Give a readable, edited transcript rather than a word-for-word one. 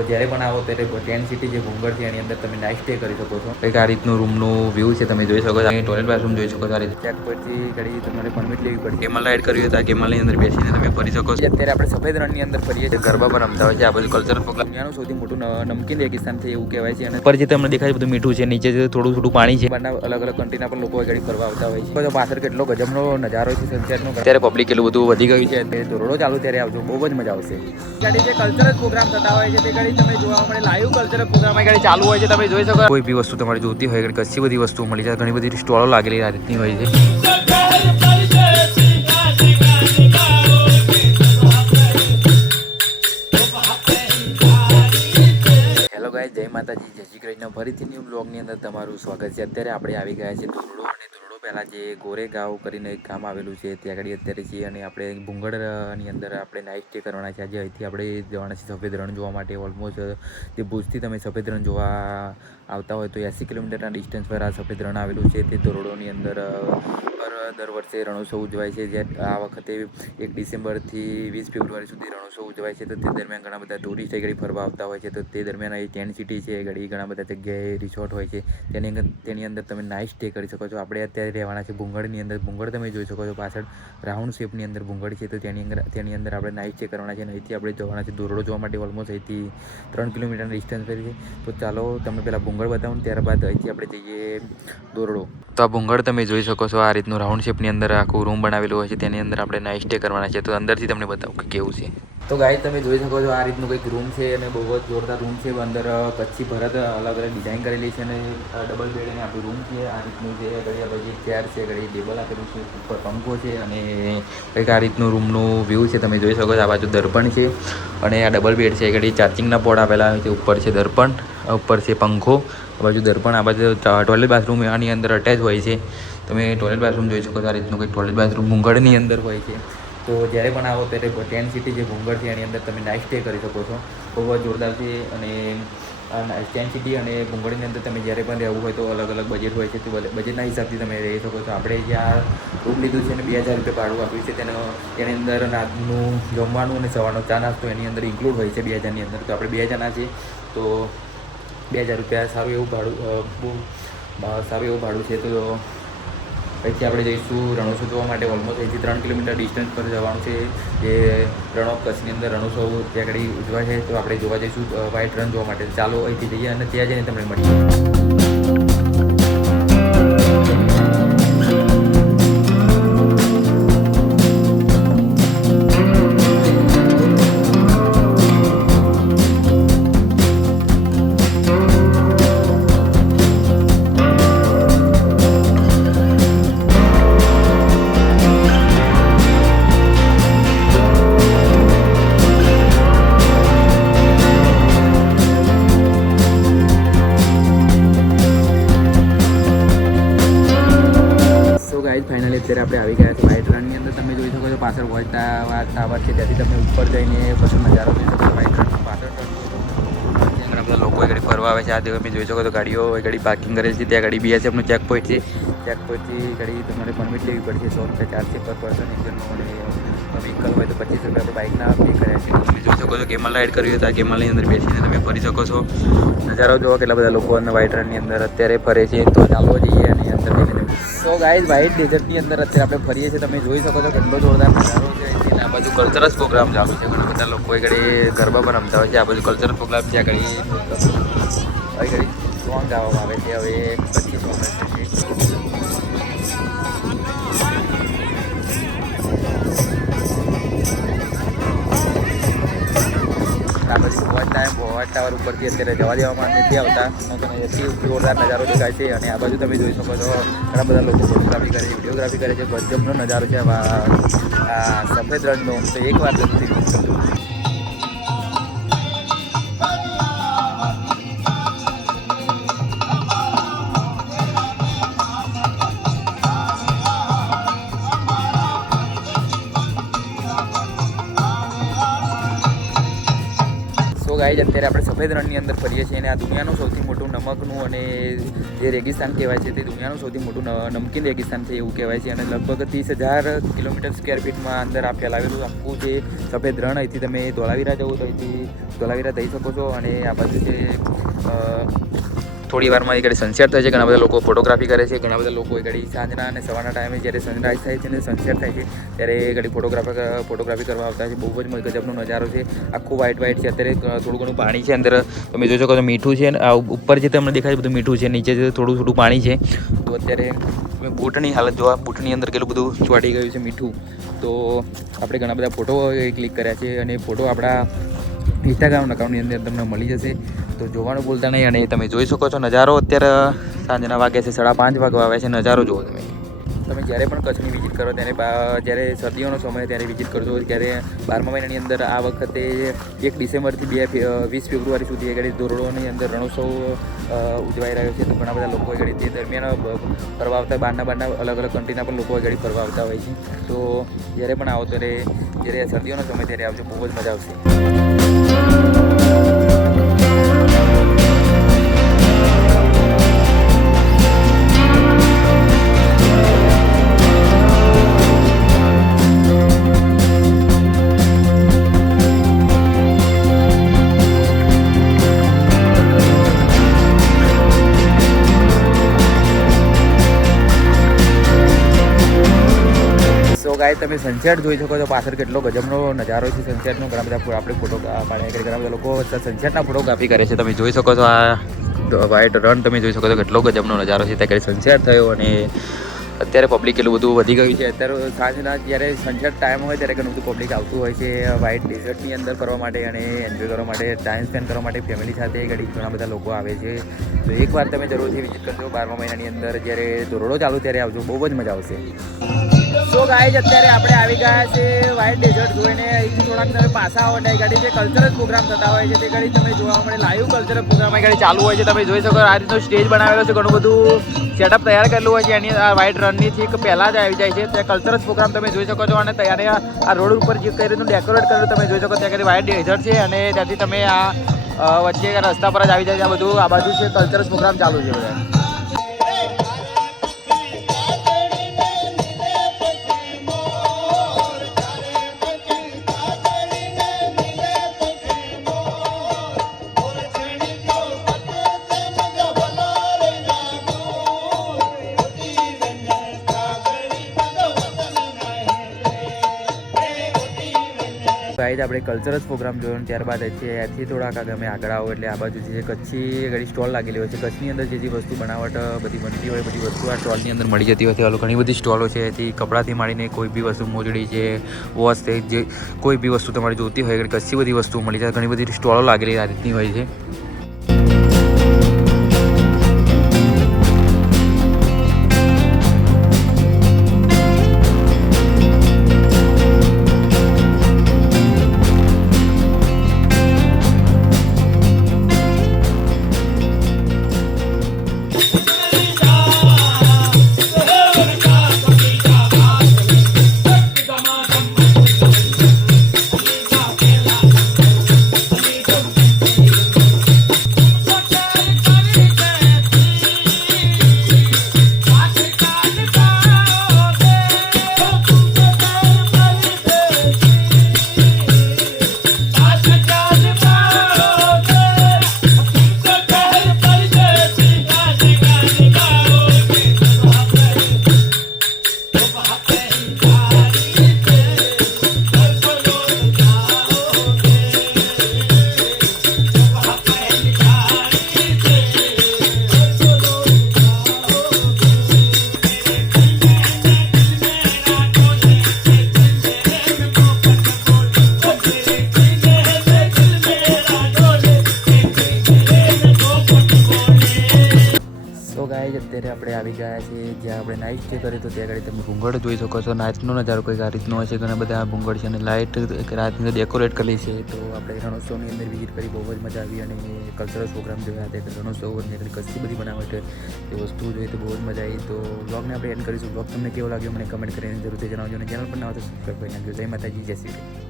જ્યારે પણ આવો ત્યારે ટેન્ટ સિટી જે ભૂંગર છે એની અંદર તમે નાઇટ સ્ટે કરી શકો છો. કંઈક આ રીતનું રૂમનું વ્યૂ છે, તમે જોઈ શકો છો. ટોયલેટ બાથરૂમ જોઈ શકો છો. આ રીતે ચેક પરથી ઘડી તમારે પરમિટ લેવી પડે. કેમલ રાઈડ કરવી હોય તો આ કેમલની અંદર બેસીને તમે ફરી શકો છો. અત્યારે આપણે સફેદ રણની અંદર ફરીએ છીએ, ગરબા પર રમતા હોય છે. આ બધું કલ્ચરલ પ્રોગ્રામ. દુનિયાનું સૌથી મોટું નમકીન રેગિસ્તાન છે એવું કહેવાય છે. અને ઉપર જે તમને દેખાય બધું મીઠું છે, નીચે થોડું થોડું પાણી છે. બહારના અલગ અલગ કન્ટ્રીના પણ લોકો ઘડી ફરવા આવતા હોય છે. તો પાછળ કેટલો ગજબનો નજારો છે સનસેટનો. અત્યારે પબ્લિક એટલું બધું વધી ગયું છે. અત્યારે ધોરડો ચાલુ ત્યારે આવજો, બહુ જ મજા આવશે. ગાડી જે કલ્ચરલ પ્રોગ્રામ થતા હોય છે તે ગાડી તમે જોવા મળે. લાઈવ કલ્ચરલ પ્રોગ્રામ ગાડી ચાલુ હોય છે, તમે જોઈ શકો. કોઈ બી વસ્તુ તમારે જોતી હોય કચ્છી બધી વસ્તુ મળી જાય. ઘણી બધી સ્ટોલો લાગેલી આ રીતની હોય છે. હેલો ગાઈસ, જય માતાજી, જય શ્રી કૃષ્ણ. ફરીથી ન્યૂ બ્લોગની અંદર તમારું સ્વાગત છે. અત્યારે આપણે આવી ગયા છે ધોરડો. અને ધોરડો પહેલાં જે ગોરેગાંવ કરીને એક ગામ આવેલું છે ત્યાં આગળ અત્યારે છીએ. અને આપણે ભૂંગળની અંદર આપણે નાઇટ સ્ટે કરવાના છે. આજે અહીંથી આપણે જવાના છે સફેદ રણ જોવા માટે. ઓલમોસ્ટ તે ભુજથી તમે સફેદ રણ જોવા આવતા હોય તો 80 કિલોમીટરના ડિસ્ટન્સ પર આ સફેદ રણ આવેલું છે. તે ધોરડોની અંદર દર વર્ષે રણોત્સવ ઉજવાય છે. જે આ વખતે 1 ડિસેમ્બરથી 20 ફેબ્રુઆરી સુધી રણોત્સવ ઉજવાય છે. તો તે દરમિયાન ઘણા બધા ટુરિસ્ટ એ ઘડી ફરવા આવતા હોય છે. તો તે દરમિયાન એ ટેન્ટ સિટી છે ઘડી ઘણા બધા જગ્યાએ રિસોર્ટ હોય છે. તેની અંદર તમે નાઇટ સ્ટે કરી શકો છો. આપણે અત્યારે રહેવાના છે ભૂંગળની અંદર. ભૂંગળ તમે જોઈ શકો છો પાછળ રાઉન્ડ શેપની અંદર ભૂંગળ છે. તો તેની અંદર આપણે નાઇટ સ્ટે કરવાના છે. અને અહીંથી આપણે જવાના છે ધોરડો જોવા માટે. ઓલમોસ્ટ અહીંથી 3 કિલોમીટરના ડિસ્ટન્સ પર છે. તો ચાલો તમે પહેલાં ભૂંગળ બતાવું, ત્યારબાદ અહીંથી આપણે જઈએ ધોરડો. તો આ ભૂંગળ તમે જોઈ શકો છો. આ રીતનું રાઉન્ડ શેપની અંદર આખું રૂમ બનાવેલું હોય છે. તેની અંદર આપણે નાઇટ સ્ટે કરવાના છે. તો અંદરથી તમને બતાવું કે કેવું છે. તો ગાઈસ તમે જોઈ શકો છો આ રીતનું કંઈક રૂમ છે. અને બહુ જ જોરદાર રૂમ છે. અંદર કચ્છી ભરત અલગ અલગ ડિઝાઇન કરેલી છે. અને ડબલ બેડ અને આપણું રૂમ છે આ રીતનું છે. ઘડી પછી ચેર છે, ઘડી ટેબલ આપેલું છે, ઉપર પંખો છે. અને કંઈક આ રીતનું રૂમનું વ્યૂ છે, તમે જોઈ શકો છો. આ બાજુ દર્પણ છે અને આ ડબલ બેડ છે. ઘડી ચાર્જિંગના પોર્ટ આપેલા હોય છે. ઉપર છે દર્પણ, ઉપર છે પંખો, આ બાજુ દર્પણ, આ બાજુ ટોયલેટ બાથરૂમ આની અંદર અટેચ હોય છે. તમે ટોયલેટ બાથરૂમ જોઈ શકો છો. આ રીતનું કંઈક ટોયલેટ બાથરૂમ ભૂંગળની અંદર હોય છે. તો જ્યારે પણ આવો ત્યારે ટેન્ટ સિટી જે ભૂંગળ છે એની અંદર તમે નાઇટ સ્ટે કરી શકો છો. બહુ જ જોરદાર છે. અને ટેન્ટ સિટી અને ભૂંગળની અંદર તમે જ્યારે પણ રહેવું હોય તો અલગ અલગ બજેટ હોય છે. તો બજેટના હિસાબથી તમે રહી શકો છો. આપણે જ્યાં રૂમ લીધું છે અને 2000 રૂપિયા ભાડું આપ્યું છે. તેની અંદર રાતનું જમવાનું અને સવારનો ચા નાસ્તો એની અંદર ઇન્ક્લુડ હોય છે 2000ની અંદર. તો આપણે 2 જણા છીએ તો 2000 રૂપિયા સારું એવું ભાડું, બહુ સારું એવું ભાડું છે. તો પછી આપણે જઈશું રણોત્સવ જોવા માટે. ઓલમોસ્ટ અહીંથી 3 કિલોમીટર ડિસ્ટન્સ પર જવાનું છે. જે રણ ઓફ કચ્છની અંદર રણોત્સવ ત્યાં આગળ ઉજવાય છે. તો આપણે જોવા જઈશું વ્હાઇટ રણ જોવા માટે. ચાલો અહીંથી જઈએ અને ત્યાં જઈને તમને મળીએ. ફાઇનલી અત્યારે આપણે આવી ગયા છીએ વ્હાઇટ રણની અંદર. તમે જોઈ શકો છો પાછળ વોચ ટાવર છે, ત્યાંથી તમે ઉપર જઈને પછી નજારો જોઈ શકો છો વ્હાઇટ રણનો. પાછળ ઘણા બધા લોકો એ ગાડી ફરવા આવે છે. આ તમે જોઈ શકો છો ગાડીઓ એ ગાડી પાર્કિંગ કરેલી છે. ત્યાં ગાડી BSFનું ચેક પોઈન્ટ છે. ચેક પોઈન્ટથી ગાડી તમારે પરમિટ લેવી પડશે. 100 રૂપિયા ચાર્જ છે પર પર્સન એકજણનો. અને વ્હીકલ હોય તો 25 રૂપિયા આપણે બાઇકના પે કર્યા છે. તમે જોઈ શકો છો કેમલ રાઈડ કરવી હોય તો આ કેમલની અંદર બેસીને તમે ફરી શકો છો. નજારો જોવો કેટલા બધા લોકો વ્હાઇટ રણની અંદર અત્યારે ફરે છે. તો ચાલો જઈએ અને અંદર જઈને. તો ગાઈઝ વ્હાઇટ ડેઝર્ટની અંદર અત્યારે આપણે ફરીએ છીએ. તમે જોઈ શકો છો કેટલો જોરદાર નજારો છે. આ બાજુ કલ્ચરલ પ્રોગ્રામ ચાલુ છે. ઘણા બધા લોકો એ ઘડી ગરબા પર રમતા હોય છે. આ બાજુ કલ્ચરલ પ્રોગ્રામ છે. આ ઘડી સોંગ ગાવામાં આવે છે. હવે કચ્છી સોંગ છે. આ પછી વોચ ટાવર ઉપરથી અત્યારે જવા દેવામાં નથી આવતા. એટલી જોરદાર નજારો દેખાય છે. અને આ બાજુ તમે જોઈ શકો છો ઘણા બધા લોકો ફોટોગ્રાફી કરે છે, વિડીયોગ્રાફી કરે છે. ગજબનો નજારો છે આ સફેદ રણનો. તો એકવાર જરૂરથી વિઝિટ કરજો. ગાઈઝ અત્યારે આપણે સફેદ રણની અંદર ફરીએ છીએ અને આ દુનિયાનું સૌથી મોટું નમકનું અને જે રેગિસ્તાન કહેવાય છે તે દુનિયાનું સૌથી મોટું નમકીન રેગિસ્તાન છે એવું કહેવાય છે અને લગભગ 30,000 કિલોમીટર સ્ક્વેર ફીટમાં અંદર આ ફેલાવેલું આખું જે સફેદ રણ અહીંથી તમે ધોળાવીરા જવો તો અહીંથી ધોળાવીરા જઈ શકો છો અને આ બાજુ છે થોડી વારમાં એક સનસેટ થાય છે. ઘણા બધા લોકો ફોટોગ્રાફી કરે છે, ઘણા બધા લોકો એક સાંજના અને સવારના ટાઈમે જ્યારે સનરાઈઝ થાય છે અને સનસેટ થાય છે ત્યારે એક ફોટોગ્રાફી કરવા આવતા છે. બહુ જ ગજબનો નજારો છે, આખું વ્હાઇટ છે. અત્યારે થોડું ઘણું પાણી છે અંદર, તમે જોઈ શકો છો મીઠું છે. આ ઉપર જે તમને દેખાય છે બધું મીઠું છે, નીચે થોડું પાણી છે. તો અત્યારે બોટની હાલત જોવા, બોટની અંદર કેટલું બધું ચોંટી ગયું છે મીઠું. તો આપણે ઘણા બધા ફોટો ક્લિક કર્યા છે અને ફોટો આપણા ઇન્સ્ટાગ્રામ અકાઉન્ટની અંદર તમને મળી જશે, તો જોવાનું ભૂલતા નહીં. અને તમે જોઈ શકો છો નજારો, અત્યારે સાંજના વાગે છે 5:30 વાગવા આવે છે. નજારો જુઓ તમે જ્યારે પણ કચ્છની વિઝિટ કરો ત્યારે જ્યારે શરદીઓનો સમય ત્યારે વિઝિટ કરજો. ત્યારે 12મા મહિનાની અંદર આ વખતે 1 ડિસેમ્બરથી 20 ફેબ્રુઆરી સુધી આગળ ધોરડોની અંદર રણોત્સવ ઉજવાઈ રહ્યો છે. તો ઘણા બધા લોકો આગળ તે દરમિયાન ફરવા આવતા, બહારના અલગ અલગ કન્ટ્રીના પણ લોકો આગળ ફરવા આવતા હોય છે. તો જ્યારે પણ આવો ત્યારે જ્યારે શરદીઓનો સમય ત્યારે આવજો, બહુ જ મજા આવશે. ગાય તમે સનસેટ જોઈ શકો છો, પાછળ કેટલો ગજબનો નજારો છે સનસેટનો. ઘણા બધા આપણે ફોટો પાડ્યા કરે, ઘણા બધા લોકો સનસેટના ફોટોગ્રાફી કરે છે. તમે જોઈ શકો છો આ વ્હાઇટ રન, તમે જોઈ શકો છો કેટલો ગજબનો નજારો છે. ત્યાં સનસેટ થયો અને અત્યારે પબ્લિક એટલું બધું વધી ગયું છે. અત્યારે સાંજના જ્યારે સનસેટ ટાઈમ હોય ત્યારે ઘણું બધું પબ્લિક આવતું હોય છે વ્હાઇટ ડેઝર્ટની અંદર ફરવા માટે અને એન્જોય કરવા માટે, ટાઈમ સ્પેન્ડ કરવા માટે ફેમિલી સાથે ઘણા બધા લોકો આવે છે. તો એકવાર તમે જરૂરથી વિઝિટ કરજો 12મા મહિનાની અંદર, જ્યારે ધોરડો ચાલુ ત્યારે આવજો, બહુ જ મજા આવશે. સો ગાઈઝ અત્યારે આપણે આવી ગયા છે વ્હાઇટ ડેઝર્ટ જોઈને. અહીંથી થોડાક તમે પાછા આવો ને ગાડી જે કલ્ચરલ પ્રોગ્રામ થતા હોય છે તે ગાડી તમે જોવા મળે, લાઈવ કલ્ચરલ પ્રોગ્રામ આ ગાડી ચાલુ હોય છે. તમે જોઈ શકો આ રીતનો સ્ટેજ બનાવેલો છે, ઘણું બધું સેટઅપ તૈયાર કરેલું હોય છે. એની આ વ્હાઇટ રનની ઠીક પહેલાં જ આવી જાય છે. ત્યાં કલ્ચરલ પ્રોગ્રામ તમે જોઈ શકો છો અને ત્યારે આ રોડ ઉપર જે કઈ રીતનું ડેકોરેટ કરેલું તમે જોઈ શકો. ત્યાં આગળ વ્હાઇટ ડેઝર્ટ છે અને ત્યાંથી તમે આ વચ્ચે રસ્તા પર જ આવી જાય છે. આ બધું આ બાજુ છે કલ્ચરલ પ્રોગ્રામ ચાલુ છે બધા. ગાઈઝ આપણે કલ્ચરલ પ્રોગ્રામ જોયો ને ત્યારબાદ ત્યાંથી થોડાક અમે આગળ આવો એટલે આ બાજુ જે કચ્છી ઘડી સ્ટોલ લાગેલી હોય છે. કચ્છની અંદર જે વસ્તુ બનાવટ બધી બનતી હોય બધી વસ્તુ આ સ્ટોલની અંદર મળી જતી હોય છે. ઘણી બધી સ્ટોલો છે, એથી કપડાથી માંડીને કોઈ બી વસ્તુ, મોજડી છે, વોચ છે, જે કોઈ બી વસ્તુ તમારે જોતી હોય કચ્છી બધી વસ્તુ મળી જાય. ઘણી બધી સ્ટોલો લાગેલી આ રીતની હોય છે. અત્યારે આપણે આવી ગયા છીએ જ્યાં આપણે નાઇટ સ્ટે કરી, તો ત્યાં આગળ તમે ભૂંગળ જોઈ શકો છો. નાઇટનો નજારો કંઈક આ રીતનો હોય છે. ઘણા બધા ભૂંગળ છે અને લાઇટ રાતની ડેકોરેટ કરેલી છે. તો આપણે રણોત્સવની અંદર વિઝિટ કરી, બહુ જ મજા આવી અને કલ્ચરલ પ્રોગ્રામ જોયા હતા. રણોત્સવ અને કચ્છી બધી બનાવટ એ વસ્તુ જોઈએ તો બહુ જ મજા આવી. તો બ્લોગને આપણે એન્ડ કરીશું. બ્લોગ તમને કેવો લાગ્યો મને કમેન્ટ કરીને જરૂરથી જણાવજો અને ચેનલ પર ના હોય તો સબસ્ક્રાઈબ કરી નાખજો. જય માતાજી, જય શ્રી કૃષ્ણ.